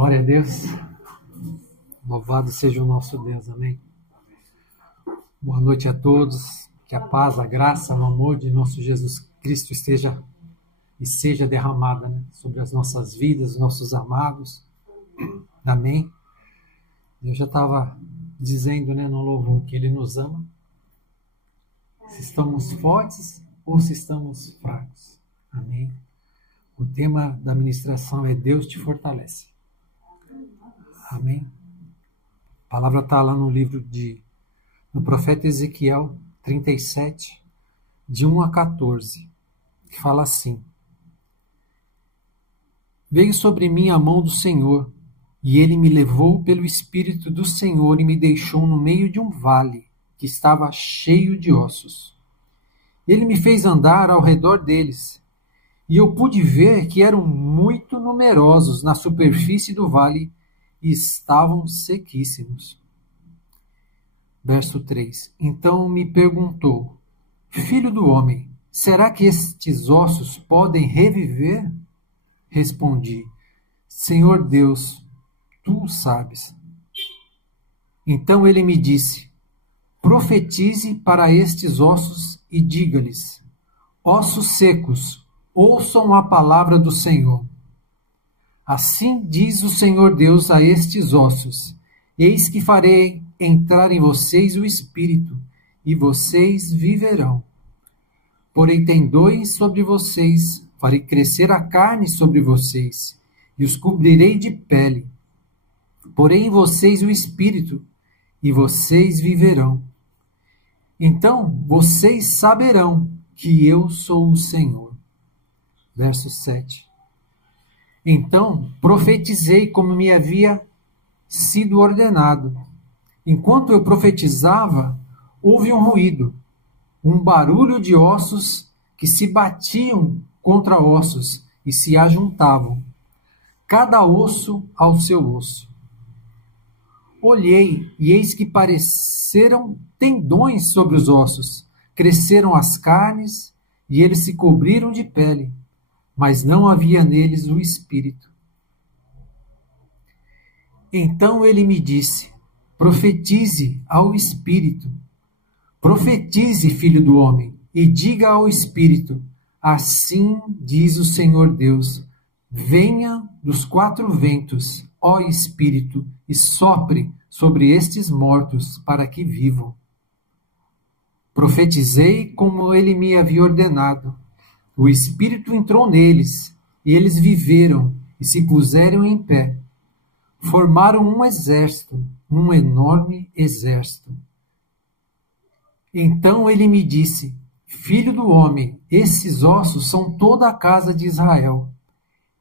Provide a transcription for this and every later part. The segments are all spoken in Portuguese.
Glória a Deus. Louvado seja o nosso Deus, amém. Boa noite a todos. Que a paz, a graça, o amor de nosso Jesus Cristo esteja e seja derramada, né, sobre as nossas vidas, os nossos amados. Amém. Eu já estava dizendo, né, no louvor que Ele nos ama. Se estamos fortes ou se estamos fracos. Amém. O tema da ministração é Deus te fortalece. Amém. A palavra está lá no livro do profeta Ezequiel 37, de 1 a 14, que fala assim: Veio sobre mim a mão do Senhor, e ele me levou pelo Espírito do Senhor e me deixou no meio de um vale que estava cheio de ossos. Ele me fez andar ao redor deles, e eu pude ver que eram muito numerosos na superfície do vale e estavam sequíssimos. Verso 3. Então me perguntou: Filho do homem, será que estes ossos podem reviver? Respondi: Senhor Deus, tu o sabes. Então ele me disse: Profetize para estes ossos e diga-lhes: Ossos secos, ouçam a palavra do Senhor. Assim diz o Senhor Deus a estes ossos: Eis que farei entrar em vocês o Espírito, e vocês viverão. Porém tendões sobre vocês, farei crescer a carne sobre vocês, e os cobrirei de pele. Porém em vocês o Espírito, e vocês viverão. Então vocês saberão que eu sou o Senhor. Verso 7. Então profetizei como me havia sido ordenado. Enquanto eu profetizava, houve um ruído, um barulho de ossos que se batiam contra ossos e se ajuntavam, cada osso ao seu osso. Olhei, e eis que pareceram tendões sobre os ossos, cresceram as carnes, e eles se cobriram de pele, mas não havia neles o Espírito. Então ele me disse: Profetize ao Espírito. Profetize, filho do homem, e diga ao Espírito: Assim diz o Senhor Deus: Venha dos quatro ventos, ó Espírito, e sopre sobre estes mortos para que vivam. Profetizei como ele me havia ordenado. O Espírito entrou neles, e eles viveram e se puseram em pé. Formaram um exército, um enorme exército. Então ele me disse: Filho do homem, esses ossos são toda a casa de Israel.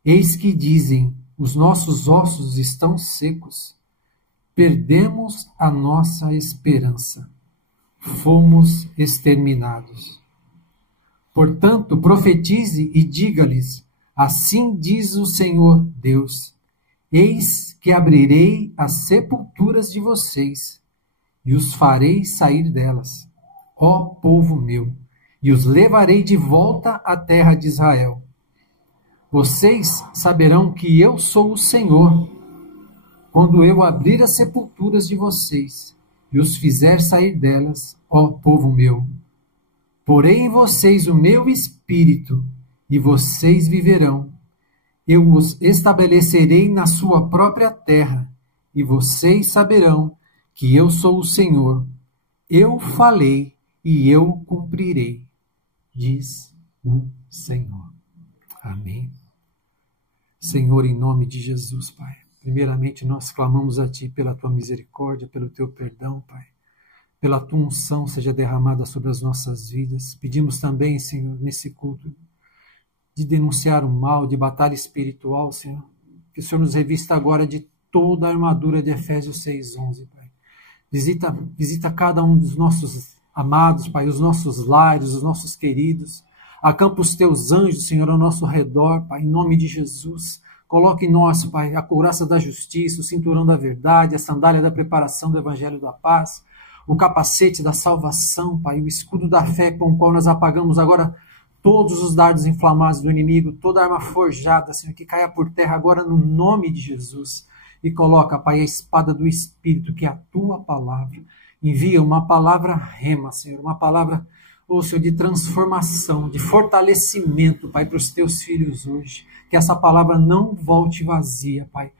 Eis que dizem: os nossos ossos estão secos. Perdemos a nossa esperança. Fomos exterminados. Portanto, profetize e diga-lhes: Assim diz o Senhor Deus: Eis que abrirei as sepulturas de vocês, e os farei sair delas, ó povo meu, e os levarei de volta à terra de Israel. Vocês saberão que eu sou o Senhor, quando eu abrir as sepulturas de vocês, e os fizer sair delas, ó povo meu. Porei em vocês o meu espírito, e vocês viverão. Eu os estabelecerei na sua própria terra, e vocês saberão que eu sou o Senhor. Eu falei e eu cumprirei, diz o Senhor. Amém. Senhor, em nome de Jesus, Pai, primeiramente nós clamamos a Ti pela Tua misericórdia, pelo Teu perdão, Pai, pela Tua unção seja derramada sobre as nossas vidas. Pedimos também, Senhor, nesse culto, de denunciar o mal, de batalha espiritual, Senhor, que o Senhor nos revista agora de toda a armadura de Efésios 6:11, Pai. Visita cada um dos nossos amados, Pai, os nossos lares, os nossos queridos. Acampa os Teus anjos, Senhor, ao nosso redor, Pai, em nome de Jesus. Coloque em nós, Pai, a couraça da justiça, o cinturão da verdade, a sandália da preparação do Evangelho da paz, o capacete da salvação, Pai, o escudo da fé com o qual nós apagamos agora todos os dardos inflamados do inimigo, toda arma forjada, Senhor, que caia por terra agora no nome de Jesus. E coloca, Pai, a espada do Espírito, que é a tua palavra. Envia uma palavra rema, Senhor, uma palavra, Senhor, de transformação, de fortalecimento, Pai, para os teus filhos hoje. Que essa palavra não volte vazia, Pai.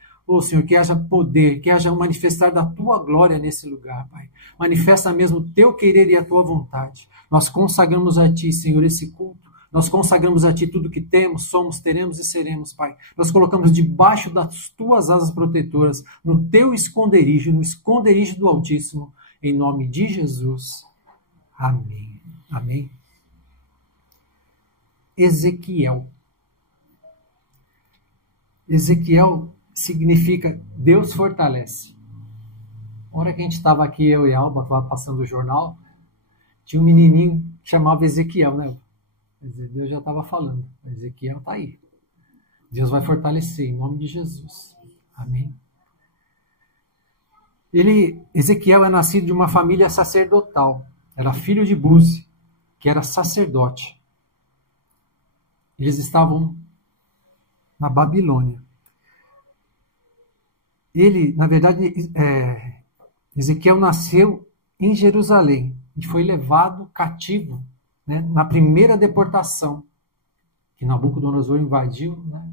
Senhor, que haja poder, que haja um manifestar da tua glória nesse lugar, Pai. Manifesta mesmo o teu querer e a tua vontade. Nós consagramos a ti, Senhor, esse culto. Nós consagramos a ti tudo que temos, somos, teremos e seremos, Pai. Nós colocamos debaixo das tuas asas protetoras, no teu esconderijo, no esconderijo do Altíssimo, em nome de Jesus. Amém. Amém. Ezequiel. Ezequiel significa Deus fortalece. A hora que a gente estava aqui, eu e a Alba, lá passando o jornal, tinha um menininho que chamava Ezequiel, né? Deus já estava falando. Ezequiel está aí. Deus vai fortalecer em nome de Jesus. Amém. Ezequiel é nascido de uma família sacerdotal. Era filho de Buzi, que era sacerdote. Eles estavam na Babilônia. Na verdade, Ezequiel nasceu em Jerusalém e foi levado cativo, né, na primeira deportação que Nabucodonosor invadiu, né,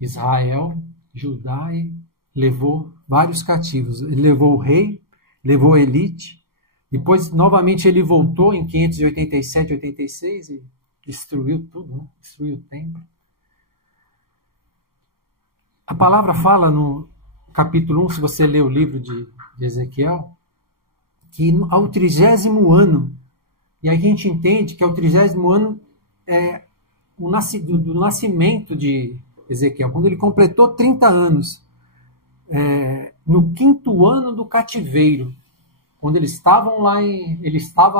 Israel, Judá, e levou vários cativos. Ele levou o rei, levou a elite. Depois, novamente, ele voltou em 587, 86 e destruiu tudo, né? Destruiu o templo. A palavra fala no capítulo 1, se você ler o livro de Ezequiel, que ao 30º ano, e aí a gente entende que ao 30º ano é do nascimento de Ezequiel, quando ele completou 30 anos, no 5º ano do cativeiro, quando ele estava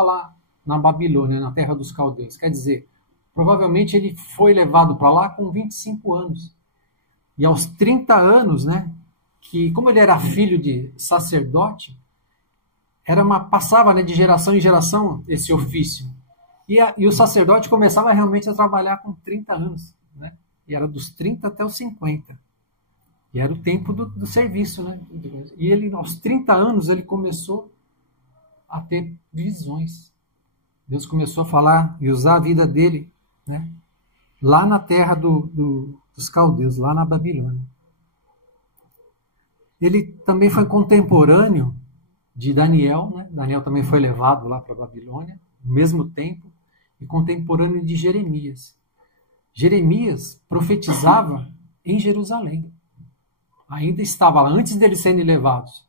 lá na Babilônia, na terra dos caldeus. Quer dizer, provavelmente ele foi levado para lá com 25 anos. E aos 30 anos, né, que como ele era filho de sacerdote, passava, né, de geração em geração esse ofício. E o sacerdote começava realmente a trabalhar com 30 anos, né? E era dos 30 até os 50. E era o tempo do serviço, né? E ele, aos 30 anos, ele começou a ter visões. Deus começou a falar e usar a vida dele, né, lá na terra dos caldeus, lá na Babilônia. Ele também foi contemporâneo de Daniel, né? Daniel também foi levado lá para a Babilônia, no mesmo tempo, e contemporâneo de Jeremias. Jeremias profetizava em Jerusalém. Ainda estava lá, antes deles serem levados,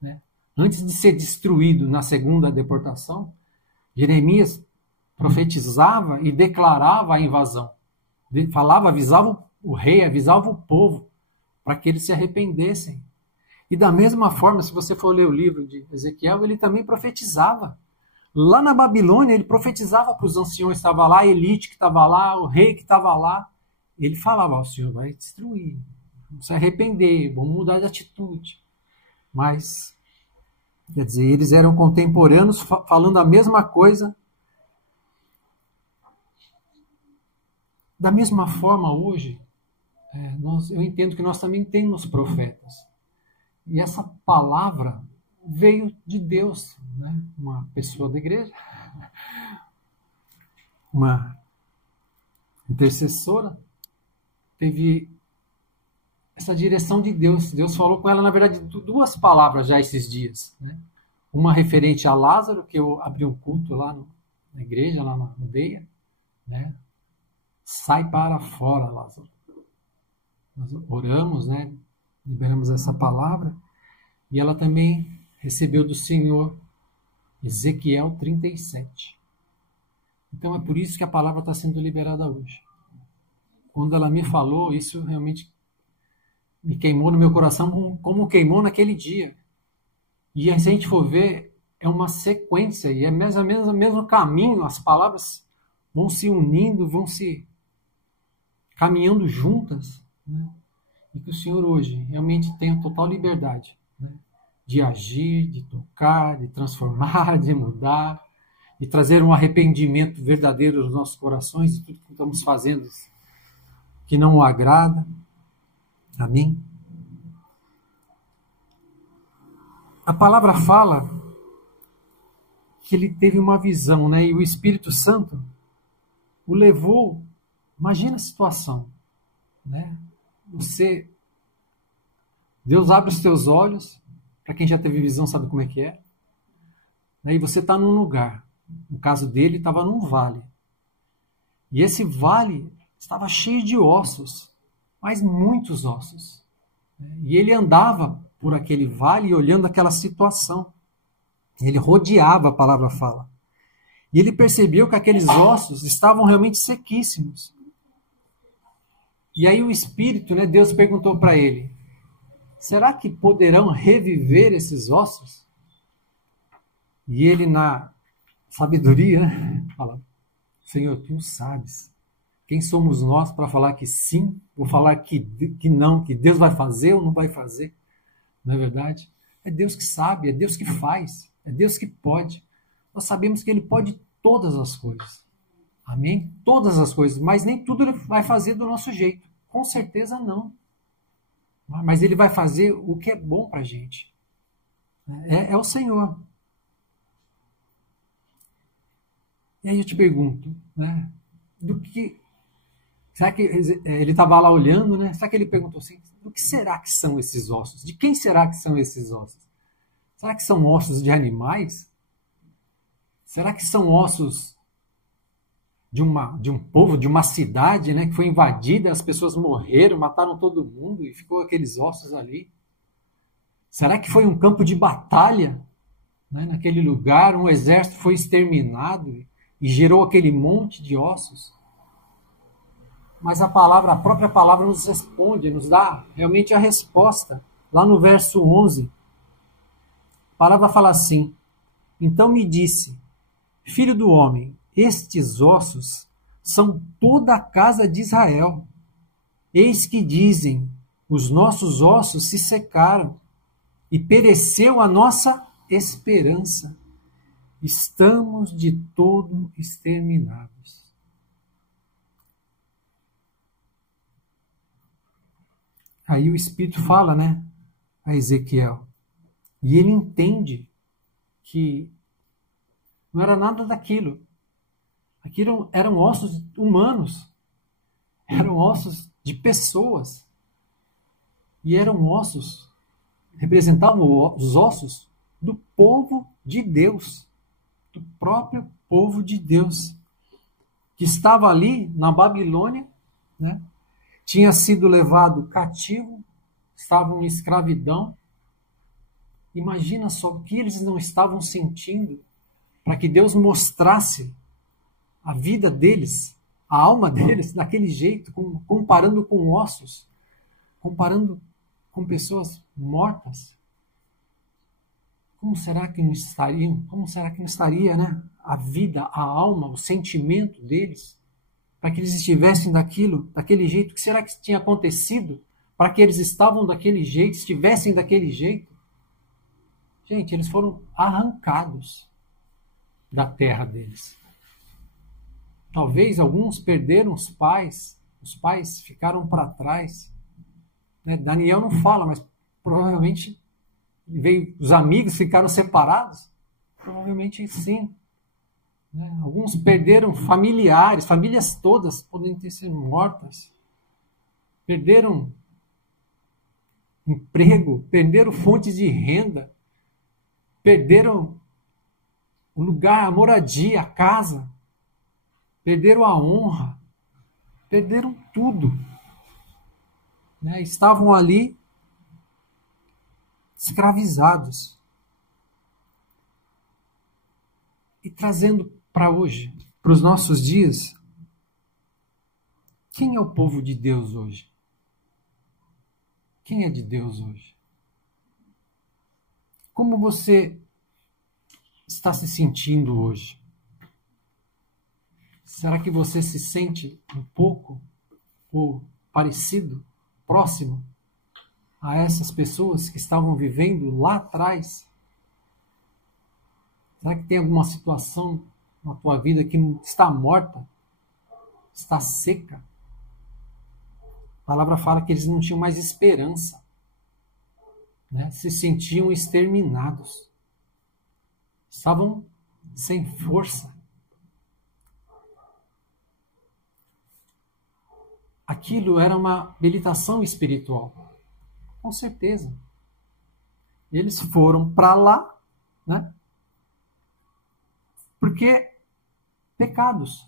né? Antes de ser destruído na segunda deportação, Jeremias profetizava e declarava a invasão. Falava, avisava o rei, avisava o povo, para que eles se arrependessem. E da mesma forma, se você for ler o livro de Ezequiel, ele também profetizava. Lá na Babilônia, ele profetizava para os anciões que estavam lá, a elite que estava lá, o rei que estava lá. Ele falava, o Senhor vai destruir, vamos se arrepender, vamos mudar de atitude. Mas, quer dizer, eles eram contemporâneos falando a mesma coisa. Da mesma forma, hoje, eu entendo que nós também temos profetas. E essa palavra veio de Deus, né? Uma pessoa da igreja, uma intercessora, teve essa direção de Deus. Deus falou com ela, na verdade, duas palavras já esses dias, né? Uma referente a Lázaro, que eu abri um culto lá na igreja, lá na aldeia, né? Sai para fora, Lázaro. Nós oramos, né? Liberamos essa palavra, e ela também recebeu do Senhor Ezequiel 37. Então é por isso que a palavra está sendo liberada hoje. Quando ela me falou, isso realmente me queimou no meu coração como queimou naquele dia. E se a gente for ver, é uma sequência, e é mais ou menos o mesmo caminho, as palavras vão se unindo, vão se caminhando juntas, né? E que o Senhor hoje realmente tenha total liberdade, né, de agir, de tocar, de transformar, de mudar, e trazer um arrependimento verdadeiro nos nossos corações de tudo que estamos fazendo que não o agrada. Amém? A palavra fala que ele teve uma visão, né? E o Espírito Santo o levou. Imagina a situação, né? Deus abre os teus olhos, para quem já teve visão sabe como é que é, né? E você está num lugar, no caso dele estava num vale, e esse vale estava cheio de ossos, mas muitos ossos, né? E ele andava por aquele vale olhando aquela situação, ele rodeava, a palavra fala, e ele percebeu que aqueles ossos estavam realmente sequíssimos. E aí o Espírito, né, Deus perguntou para ele, será que poderão reviver esses ossos? E ele, na sabedoria, né, fala, Senhor, tu sabes. Quem somos nós para falar que sim, ou falar que não, que Deus vai fazer ou não vai fazer? Não é verdade? É Deus que sabe, é Deus que faz, é Deus que pode. Nós sabemos que Ele pode todas as coisas. Amém? Todas as coisas, mas nem tudo Ele vai fazer do nosso jeito. Com certeza não. Mas Ele vai fazer o que é bom para a gente. É o Senhor. E aí eu te pergunto, né? Será que ele estava lá olhando, né? Será que ele perguntou assim, do que será que são esses ossos? De quem será que são esses ossos? Será que são ossos de animais? Será que são ossos de um povo, de uma cidade, né, que foi invadida, as pessoas morreram, mataram todo mundo e ficou aqueles ossos ali? Será que foi um campo de batalha, né, naquele lugar, um exército foi exterminado e gerou aquele monte de ossos? Mas a própria palavra nos responde, nos dá realmente a resposta. Lá no verso 11, a palavra fala assim, então me disse, filho do homem, estes ossos são toda a casa de Israel. Eis que dizem, os nossos ossos se secaram e pereceu a nossa esperança. Estamos de todo exterminados. Aí o Espírito fala, né, a Ezequiel, e ele entende que não era nada daquilo. Aquilo eram ossos humanos, eram ossos de pessoas, e eram ossos, representavam os ossos do povo de Deus, do próprio povo de Deus, que estava ali na Babilônia, né? Tinha sido levado cativo, estavam em escravidão. Imagina só o que eles não estavam sentindo para que Deus mostrasse a vida deles, a alma deles, daquele jeito, comparando com ossos, comparando com pessoas mortas. Como será que não estariam? Como será que não estaria, né? A vida, a alma, o sentimento deles, para que eles estivessem daquele jeito? O que será que tinha acontecido para que eles estavam daquele jeito, estivessem daquele jeito? Gente, eles foram arrancados da terra deles. Talvez alguns perderam os pais ficaram para trás. Né? Daniel não fala, mas provavelmente os amigos ficaram separados? Provavelmente sim. Né? Alguns perderam familiares, famílias todas podem ter sido mortas. Perderam emprego, perderam fontes de renda, perderam o lugar, a moradia, a casa, perderam a honra, perderam tudo. Né? Estavam ali escravizados. E trazendo para hoje, para os nossos dias, quem é o povo de Deus hoje? Quem é de Deus hoje? Como você está se sentindo hoje? Será que você se sente um pouco ou parecido, próximo a essas pessoas que estavam vivendo lá atrás? Será que tem alguma situação na tua vida que está morta, está seca. A palavra fala que eles não tinham mais esperança, né? Se sentiam exterminados. Estavam sem força. Aquilo era uma habilitação espiritual. Com certeza. Eles foram para lá, né? Porque pecados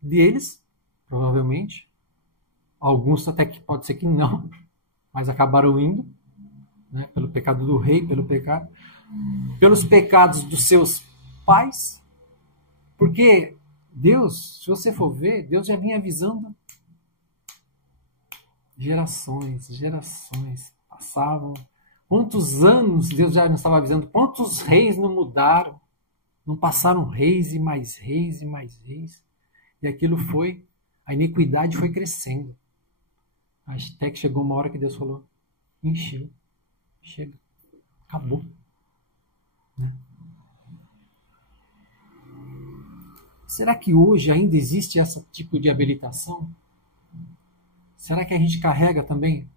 deles, provavelmente, alguns até que pode ser que não, mas acabaram indo, né? Pelo pecado do rei, pelos pecados dos seus pais, porque Deus, se você for ver, Deus já vinha avisando gerações passavam. Quantos anos Deus já não estava avisando? Quantos reis não mudaram? Não passaram reis e mais reis e mais reis. E aquilo foi, a iniquidade foi crescendo. Até que chegou uma hora que Deus falou, encheu, chega, acabou. Né? Será que hoje ainda existe esse tipo de habilitação? Será que a gente carrega também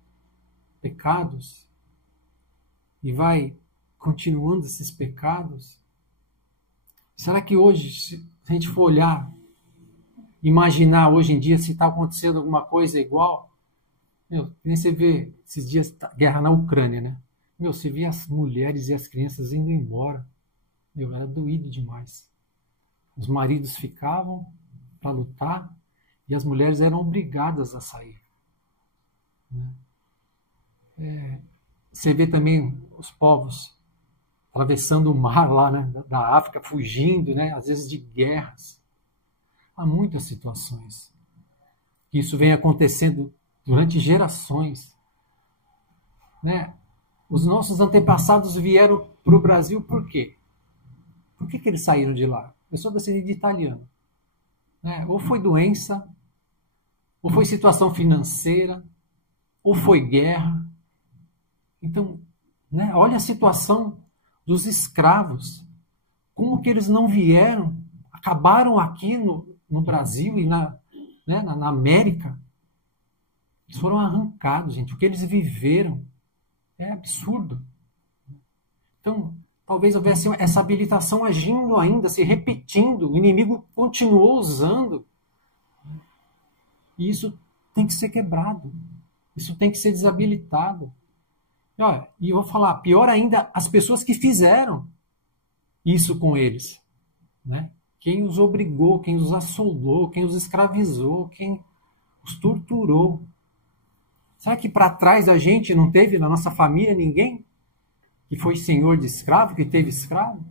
pecados e vai continuando esses pecados? Será que hoje, se a gente for olhar, imaginar hoje em dia se está acontecendo alguma coisa igual? Meu, nem você vê esses dias guerra na Ucrânia, né? Meu, você vê as mulheres e as crianças indo embora. Meu, era doído demais. Os maridos ficavam para lutar e as mulheres eram obrigadas a sair. Você vê também os povos atravessando o mar lá, né, da África, fugindo, né, às vezes de guerras. Há muitas situações. Isso vem acontecendo durante gerações. Né? Os nossos antepassados vieram para o Brasil por quê? Por que eles saíram de lá? Eu sou descendente de italiano. Né? Ou foi doença, ou foi situação financeira, ou foi guerra. Então, né, olha a situação dos escravos. Como que eles não vieram, acabaram aqui no Brasil e na América. Eles foram arrancados, gente. O que eles viveram é absurdo. Então, talvez houvesse essa habilitação agindo ainda, se repetindo. O inimigo continuou usando. E isso tem que ser quebrado. Isso tem que ser desabilitado. E eu vou falar, pior ainda, as pessoas que fizeram isso com eles. Né? Quem os obrigou, quem os assolou, quem os escravizou, quem os torturou. Será que para trás da gente não teve, na nossa família, ninguém que foi senhor de escravo, que teve escravo?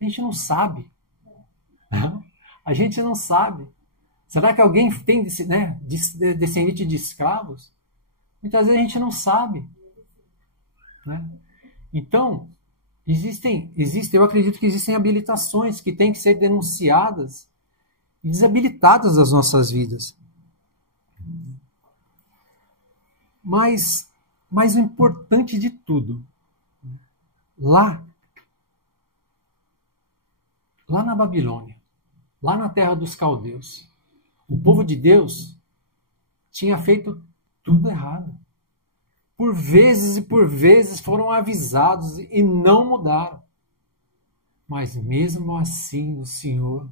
A gente não sabe. A gente não sabe. Será que alguém tem descendente de escravos? Muitas vezes a gente não sabe. Né? Então, eu acredito que existem habilitações que têm que ser denunciadas e desabilitadas das nossas vidas. Mas o importante de tudo, lá na Babilônia, lá na terra dos caldeus, o povo de Deus tinha feito tudo errado. Por vezes e por vezes foram avisados e não mudaram. Mas mesmo assim o Senhor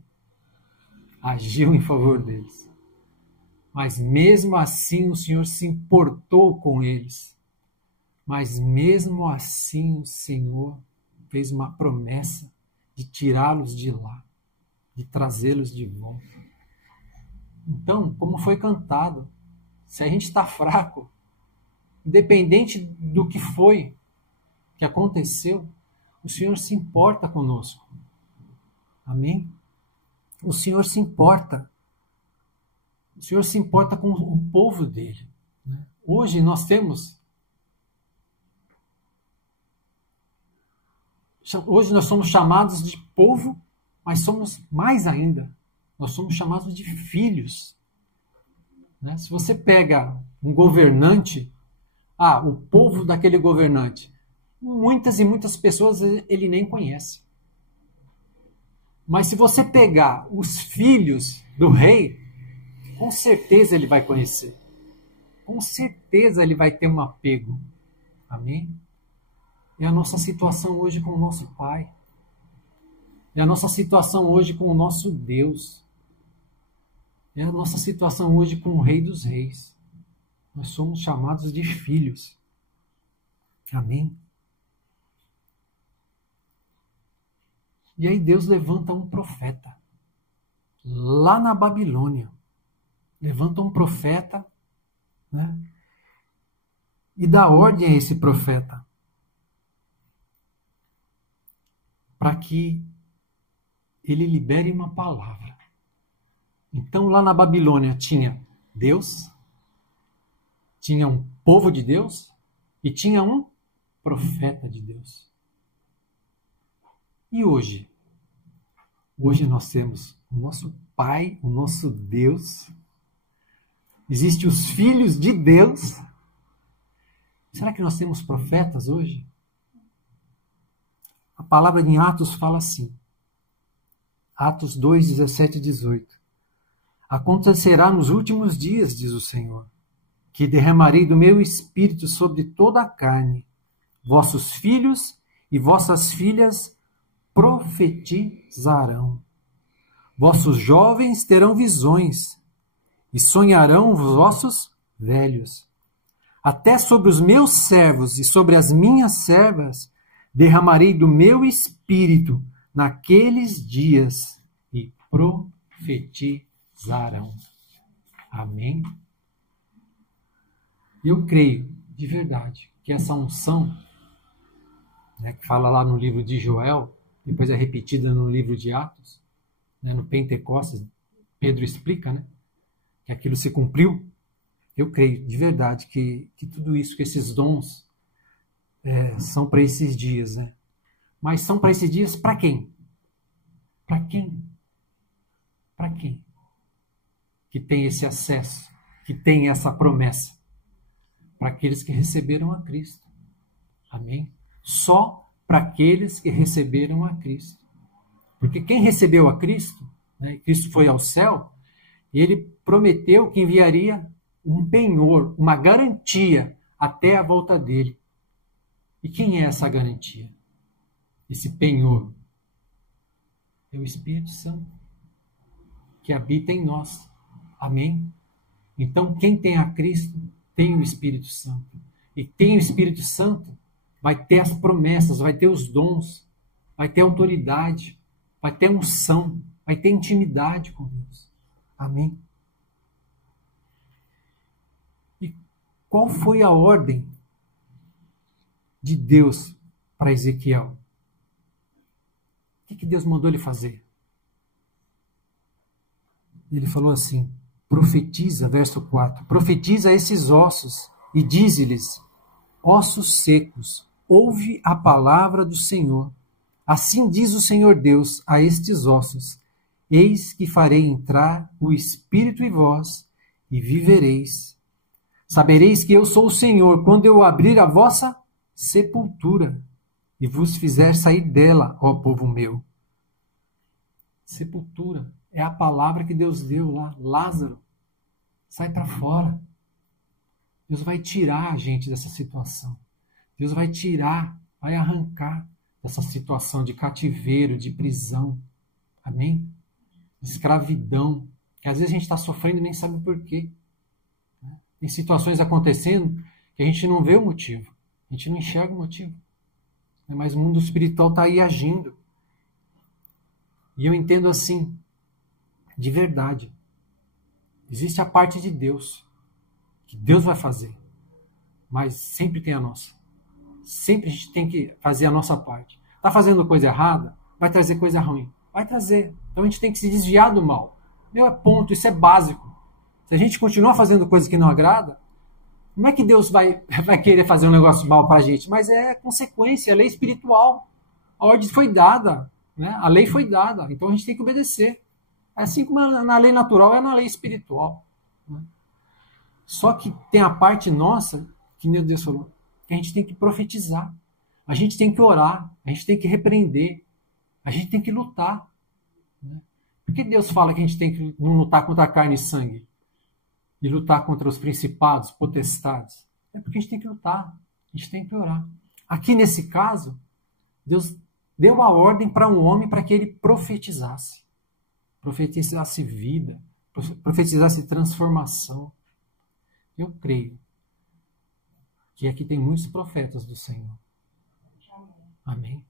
agiu em favor deles. Mas mesmo assim o Senhor se importou com eles. Mas mesmo assim o Senhor fez uma promessa de tirá-los de lá, de trazê-los de volta. Então, como foi cantado, se a gente está fraco, independente do que foi, que aconteceu, o Senhor se importa conosco. Amém? O Senhor se importa. O Senhor se importa com o povo dele. Né? Hoje nós somos chamados de povo, mas somos mais ainda. Nós somos chamados de filhos. Né? Se você pega um governante, o povo daquele governante, muitas e muitas pessoas ele nem conhece. Mas se você pegar os filhos do rei, com certeza ele vai conhecer. Com certeza ele vai ter um apego. Amém? É a nossa situação hoje com o nosso Pai. É a nossa situação hoje com o nosso Deus. É a nossa situação hoje com o Rei dos Reis. Nós somos chamados de filhos. Amém? E aí Deus levanta um profeta. Lá na Babilônia. Levanta um profeta, né? E dá ordem a esse profeta. Para que ele libere uma palavra. Então lá na Babilônia tinha Deus, tinha um povo de Deus e tinha um profeta de Deus. E hoje? Hoje nós temos o nosso Pai, o nosso Deus. Existem os filhos de Deus. Será que nós temos profetas hoje? A palavra em Atos fala assim. Atos 2, 17 e 18. Acontecerá nos últimos dias, diz o Senhor, que derramarei do meu espírito sobre toda a carne. Vossos filhos e vossas filhas profetizarão. Vossos jovens terão visões e sonharão os vossos velhos. Até sobre os meus servos e sobre as minhas servas derramarei do meu espírito naqueles dias e profetizarão. Amém? Eu creio, de verdade, que essa unção, né, que fala lá no livro de Joel, depois é repetida no livro de Atos, né, no Pentecostes, Pedro explica, né, que aquilo se cumpriu. Eu creio, de verdade, que tudo isso, que esses dons são para esses dias, né? Mas são para esses dias para quem? Para quem? Para quem? Que tem esse acesso, que tem essa promessa. Para aqueles que receberam a Cristo. Amém? Só para aqueles que receberam a Cristo. Porque quem recebeu a Cristo, né, Cristo foi ao céu, ele prometeu que enviaria um penhor, uma garantia até a volta dele. E quem é essa garantia? Esse penhor é o Espírito Santo, que habita em nós. Amém? Então, quem tem a Cristo, tem o Espírito Santo. E tem o Espírito Santo, vai ter as promessas, vai ter os dons, vai ter autoridade, vai ter unção, vai ter intimidade com Deus. Amém? E qual foi a ordem de Deus para Ezequiel? O que Deus mandou ele fazer? Ele falou assim, profetiza, verso 4, profetiza a esses ossos e dize-lhes, ossos secos, ouve a palavra do Senhor. Assim diz o Senhor Deus a estes ossos, eis que farei entrar o Espírito em vós e vivereis. Sabereis que eu sou o Senhor quando eu abrir a vossa sepultura e vos fizer sair dela, ó povo meu. Sepultura é a palavra que Deus deu lá. Lázaro, sai para fora. Deus vai tirar a gente dessa situação. Deus vai tirar, vai arrancar dessa situação de cativeiro, de prisão. Amém? De escravidão. Que às vezes a gente está sofrendo e nem sabe por quê. Tem situações acontecendo que a gente não vê o motivo. A gente não enxerga o motivo. Mas o mundo espiritual está aí agindo. E eu entendo assim, de verdade. Existe a parte de Deus, que Deus vai fazer. Mas sempre tem a nossa. Sempre a gente tem que fazer a nossa parte. Está fazendo coisa errada? Vai trazer coisa ruim. Vai trazer. Então a gente tem que se desviar do mal. Meu, é ponto, isso é básico. Se a gente continuar fazendo coisa que não agrada, não é que Deus vai querer fazer um negócio mal para a gente, mas é consequência, é lei espiritual. A ordem foi dada, né? A lei foi dada, então a gente tem que obedecer. Assim como na lei natural, é na lei espiritual. Né? Só que tem a parte nossa, que meu Deus falou, que a gente tem que profetizar, a gente tem que orar, a gente tem que repreender, a gente tem que lutar. Por que Deus fala que a gente tem que não lutar contra a carne e sangue? E lutar contra os principados, potestades? É porque a gente tem que lutar, a gente tem que orar. Aqui nesse caso, Deus deu a ordem para um homem para que ele profetizasse. Profetizasse vida, profetizasse transformação. Eu creio que aqui tem muitos profetas do Senhor. Amém?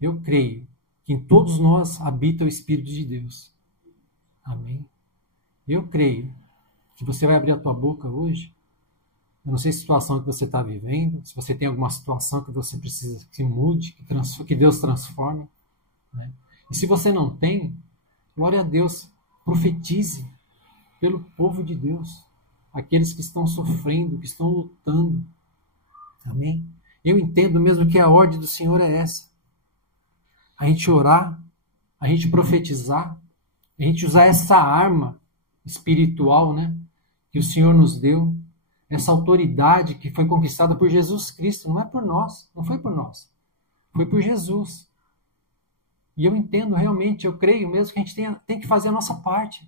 Eu creio que em todos nós habita o Espírito de Deus. Amém? Eu creio que você vai abrir a tua boca hoje. Eu não sei a situação que você está vivendo, se você tem alguma situação que você precisa que mude, que Deus transforme. Né? E se você não tem, glória a Deus, profetize pelo povo de Deus, aqueles que estão sofrendo, que estão lutando. Amém? Eu entendo mesmo que a ordem do Senhor é essa. A gente orar, a gente profetizar, a gente usar essa arma espiritual, né, que o Senhor nos deu, essa autoridade que foi conquistada por Jesus Cristo, não é por nós, não foi por nós, foi por Jesus. E eu entendo realmente, eu creio mesmo que a gente tem que fazer a nossa parte.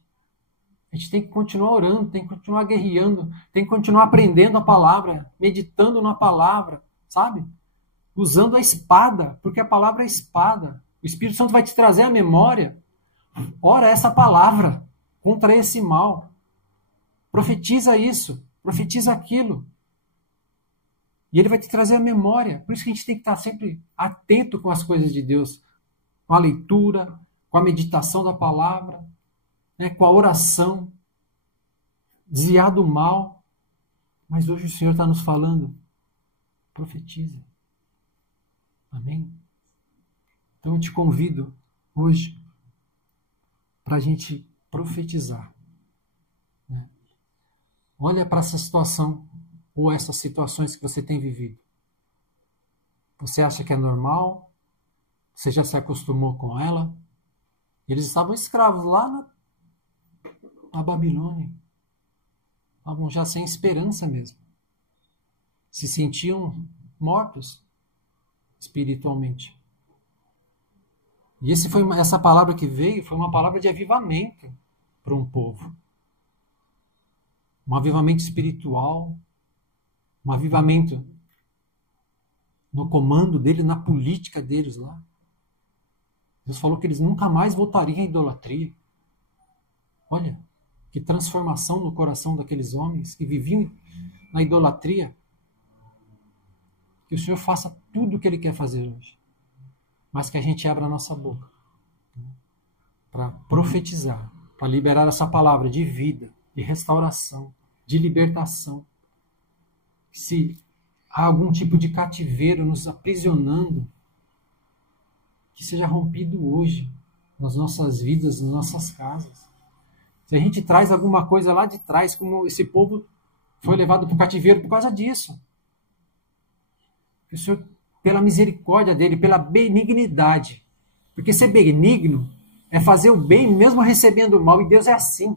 A gente tem que continuar orando, tem que continuar guerreando, tem que continuar aprendendo a palavra, meditando na palavra, sabe? Usando a espada, porque a palavra é espada. O Espírito Santo vai te trazer a memória. Ora essa palavra contra esse mal. Profetiza isso, profetiza aquilo. E ele vai te trazer a memória. Por isso que a gente tem que estar sempre atento com as coisas de Deus. Com a leitura, com a meditação da palavra, né, com a oração. Desviar do mal. Mas hoje o Senhor está nos falando. Profetiza. Amém? Então eu te convido hoje para a gente profetizar. Né? Olha para essa situação ou essas situações que você tem vivido. Você acha que é normal? Você já se acostumou com ela? Eles estavam escravos lá na Babilônia. Estavam já sem esperança mesmo. Se sentiam mortos espiritualmente. E essa palavra que veio foi uma palavra de avivamento para um povo. Um avivamento espiritual, um avivamento no comando dele, na política deles lá. Deus falou que eles nunca mais voltariam à idolatria. Olha, que transformação no coração daqueles homens que viviam na idolatria. Que o Senhor faça tudo o que Ele quer fazer hoje. Mas que a gente abra a nossa boca, né, para profetizar, para liberar essa palavra de vida, de restauração, de libertação. Se há algum tipo de cativeiro nos aprisionando, que seja rompido hoje nas nossas vidas, nas nossas casas. Se a gente traz alguma coisa lá de trás, como esse povo foi levado para o cativeiro por causa disso. Que o Senhor, pela misericórdia dele, pela benignidade. Porque ser benigno é fazer o bem mesmo recebendo o mal. E Deus é assim.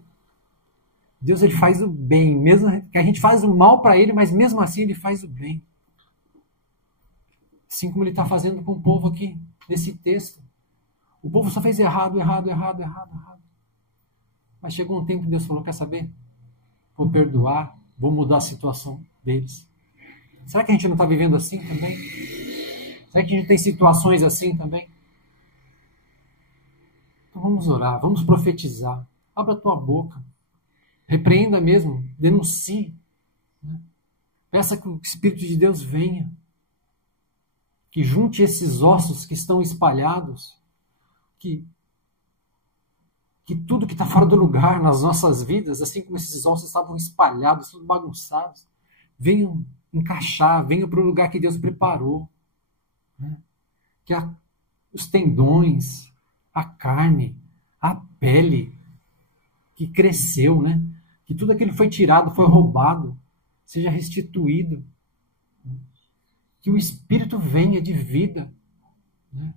Deus ele faz o bem. Mesmo que a gente faz o mal para ele, mas mesmo assim ele faz o bem. Assim como ele está fazendo com o povo aqui, nesse texto. O povo só fez errado. Mas chegou um tempo que Deus falou, quer saber? Vou perdoar, vou mudar a situação deles. Será que a gente não está vivendo assim também? Será que a gente tem situações assim também? Então vamos orar, vamos profetizar. Abra a tua boca. Repreenda mesmo, denuncie. Né? Peça que o Espírito de Deus venha. Que junte esses ossos que estão espalhados. Que tudo que está fora do lugar nas nossas vidas, assim como esses ossos estavam espalhados, tudo bagunçados, venham encaixar, venham para o lugar que Deus preparou. Né? Que os tendões, a carne, a pele que cresceu, né? Que tudo aquilo foi tirado, foi roubado, seja restituído. Que o Espírito venha de vida. Né?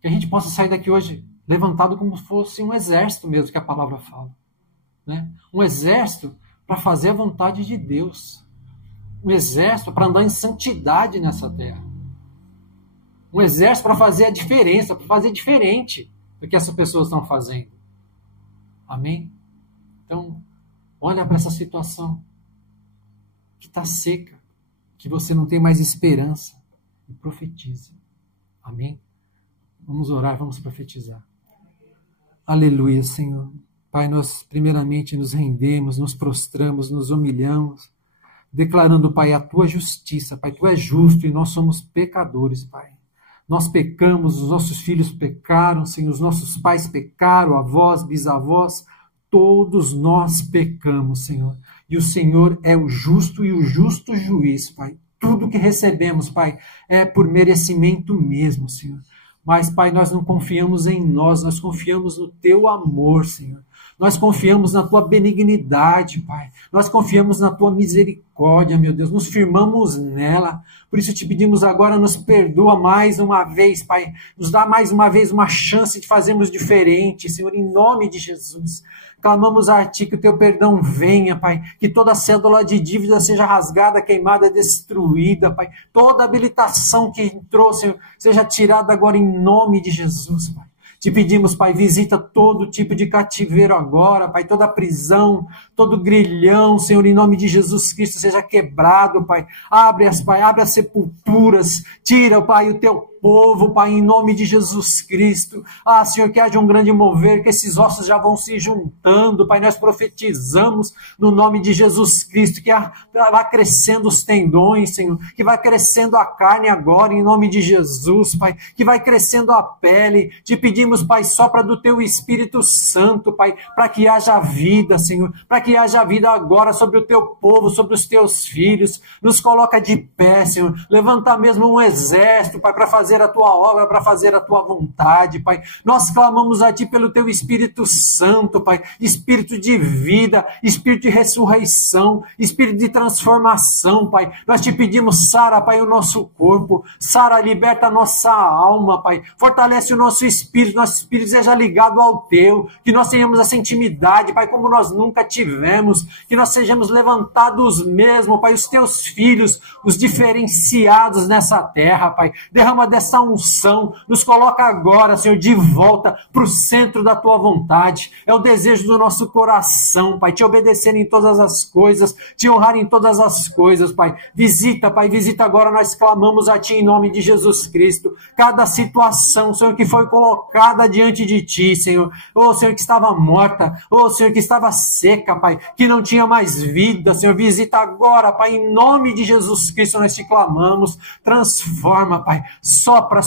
Que a gente possa sair daqui hoje levantado como se fosse um exército mesmo, que a palavra fala. Né? Um exército para fazer a vontade de Deus. Um exército para andar em santidade nessa terra. Um exército para fazer a diferença, para fazer diferente do que essas pessoas estão fazendo. Amém? Então, olha para essa situação que está seca, que você não tem mais esperança, e profetize. Amém? Vamos orar, vamos profetizar. Aleluia, Senhor. Pai, nós primeiramente nos rendemos, nos prostramos, nos humilhamos, declarando, Pai, a Tua justiça. Pai, Tu és justo e nós somos pecadores, Pai. Nós pecamos, os nossos filhos pecaram, Senhor, os nossos pais pecaram, avós, bisavós, todos nós pecamos, Senhor. E o Senhor é o justo e o justo juiz, Pai. Tudo que recebemos, Pai, é por merecimento mesmo, Senhor. Mas, Pai, nós não confiamos em nós confiamos no Teu amor, Senhor. Nós confiamos na Tua benignidade, Pai. Nós confiamos na Tua misericórdia, meu Deus. Nos firmamos nela. Por isso te pedimos agora, nos perdoa mais uma vez, Pai. Nos dá mais uma vez uma chance de fazermos diferente, Senhor, em nome de Jesus. Clamamos a Ti que o Teu perdão venha, Pai, que toda cédula de dívida seja rasgada, queimada, destruída, Pai. Toda habilitação que entrou, Senhor, seja tirada agora em nome de Jesus, Pai. Te pedimos, Pai, visita todo tipo de cativeiro agora, Pai, toda prisão, todo grilhão, Senhor, em nome de Jesus Cristo, seja quebrado, Pai. Abre as sepulturas, tira, Pai, o Teu povo, Pai, em nome de Jesus Cristo. Senhor, que haja um grande mover, que esses ossos já vão se juntando, Pai, nós profetizamos no nome de Jesus Cristo, que vá crescendo os tendões, Senhor, que vai crescendo a carne agora, em nome de Jesus, Pai, que vai crescendo a pele. Te pedimos, Pai, sopra do Teu Espírito Santo, Pai, para que haja vida, Senhor, para que haja vida agora sobre o Teu povo, sobre os Teus filhos. Nos coloca de pé, Senhor, levanta mesmo um exército, Pai, para fazer a Tua obra, para fazer a Tua vontade, Pai. Nós clamamos a Ti pelo Teu Espírito Santo, Pai, Espírito de vida, Espírito de ressurreição, Espírito de transformação, Pai. Nós Te pedimos, sara, Pai, o nosso corpo, sara, liberta a nossa alma, Pai, fortalece o nosso espírito seja ligado ao Teu, que nós tenhamos essa intimidade, Pai, como nós nunca tivemos, que nós sejamos levantados mesmo, Pai, os Teus filhos, os diferenciados nessa terra, Pai. Derrama dessa unção, nos coloca agora, Senhor, de volta para o centro da Tua vontade. É o desejo do nosso coração, Pai, Te obedecer em todas as coisas, Te honrar em todas as coisas, Pai. Visita, Pai, visita agora, nós clamamos a Ti em nome de Jesus Cristo. Cada situação, Senhor, que foi colocada diante de Ti, Senhor. Senhor, que estava morta. Senhor, que estava seca, Pai, que não tinha mais vida, Senhor. Visita agora, Pai, em nome de Jesus Cristo, nós Te clamamos. Transforma, Pai. Sopra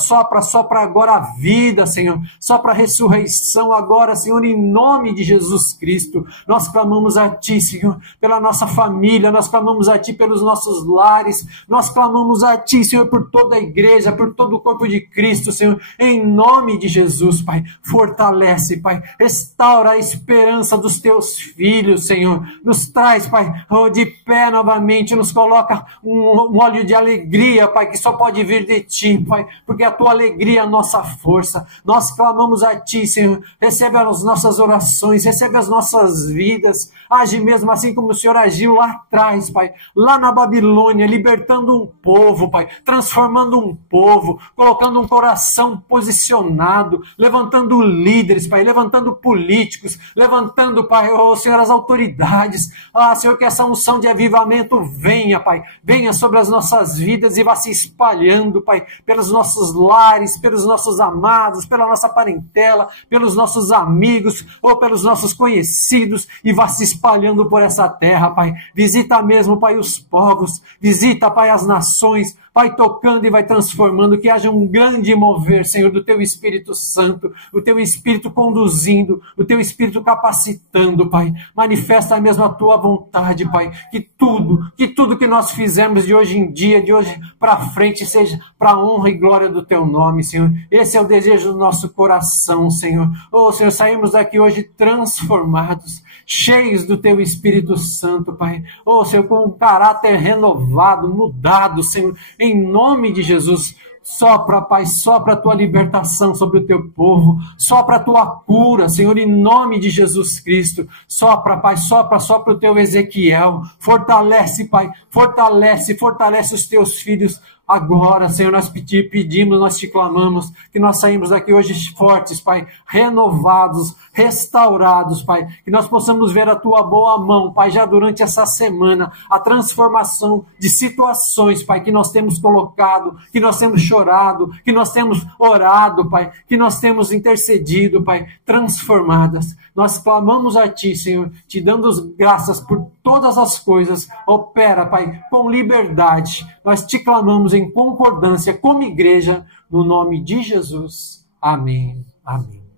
agora a vida, Senhor. Sopra a ressurreição agora, Senhor, em nome de Jesus Cristo. Nós clamamos a Ti, Senhor, pela nossa família. Nós clamamos a Ti pelos nossos lares. Nós clamamos a Ti, Senhor, por toda a igreja, por todo o corpo de Cristo, Senhor, em nome de Jesus, Pai. Fortalece, Pai. Restaura a esperança dos Teus filhos, Senhor. Nos traz, Pai, de pé novamente. Nos coloca um óleo de alegria, Pai, que só pode vir de Ti, Pai, porque a Tua alegria é a nossa força. Nós clamamos a Ti, Senhor. Recebe as nossas orações, recebe as nossas vidas. Age mesmo assim como o Senhor agiu lá atrás, Pai, lá na Babilônia, libertando um povo, Pai, transformando um povo, colocando um coração posicionado, levantando líderes, Pai, levantando políticos, levantando, Pai, Senhor, as autoridades. Senhor, que essa unção de avivamento venha, Pai, venha sobre as nossas vidas e vá se espalhando, Pai, pelos nossos lares, pelos nossos amados, pela nossa parentela, pelos nossos amigos ou pelos nossos conhecidos, e vá se espalhando por essa terra, Pai. Visita mesmo, Pai, os povos, visita, Pai, as nações, vai tocando e vai transformando, que haja um grande mover, Senhor, do Teu Espírito Santo, o Teu Espírito conduzindo, o Teu Espírito capacitando, Pai. Manifesta mesmo a Tua vontade, Pai, que tudo que nós fizemos de hoje em dia, de hoje para frente, seja para a honra e glória do Teu nome, Senhor. Esse é o desejo do nosso coração, Senhor. Senhor, saímos daqui hoje transformados, cheios do Teu Espírito Santo, Pai. Senhor, com um caráter renovado, mudado, Senhor, em nome de Jesus. Sopra, Pai, sopra a Tua libertação sobre o Teu povo, sopra a Tua cura, Senhor, em nome de Jesus Cristo. Sopra, Pai, sopra o Teu Ezequiel. Fortalece, Pai, fortalece os Teus filhos. Agora, Senhor, nós pedimos, nós te clamamos, que nós saímos daqui hoje fortes, Pai, renovados, restaurados, Pai, que nós possamos ver a Tua boa mão, Pai, já durante essa semana, a transformação de situações, Pai, que nós temos colocado, que nós temos chorado, que nós temos orado, Pai, que nós temos intercedido, Pai, transformadas. Nós clamamos a Ti, Senhor, te dando graças por todas as coisas. Opera, Pai, com liberdade. Nós te clamamos em concordância como igreja, no nome de Jesus. Amém. Amém.